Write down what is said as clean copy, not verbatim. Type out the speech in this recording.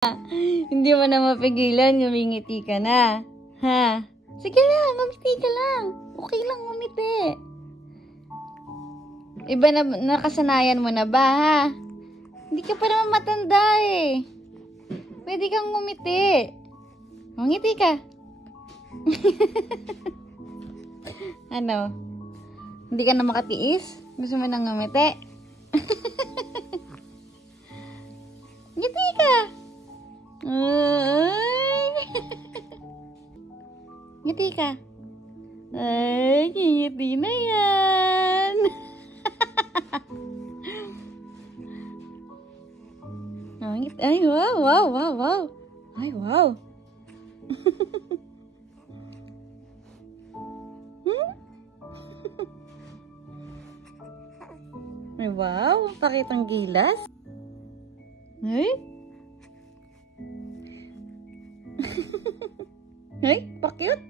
Hindi mo na mapigilan, ngumingiti ka na. Ha? Sige lang, ngumiti ka lang. Okay lang ngumiti. Iba na, nakasanayan mo na ba, ha? Hindi ka pa naman matanda eh. Pwede kang ngumiti. Ngumiti ka. Ano? Hindi ka na makatiis? Gusto mo nang ngumiti? Ngiti ka. Ay. Ngiti ka. Ay, ngiti na yan. Ay, wow, wow, wow, wow. Ay, wow. Ay, wow. Pakitang gilas. Ay. Ay, pa-cute.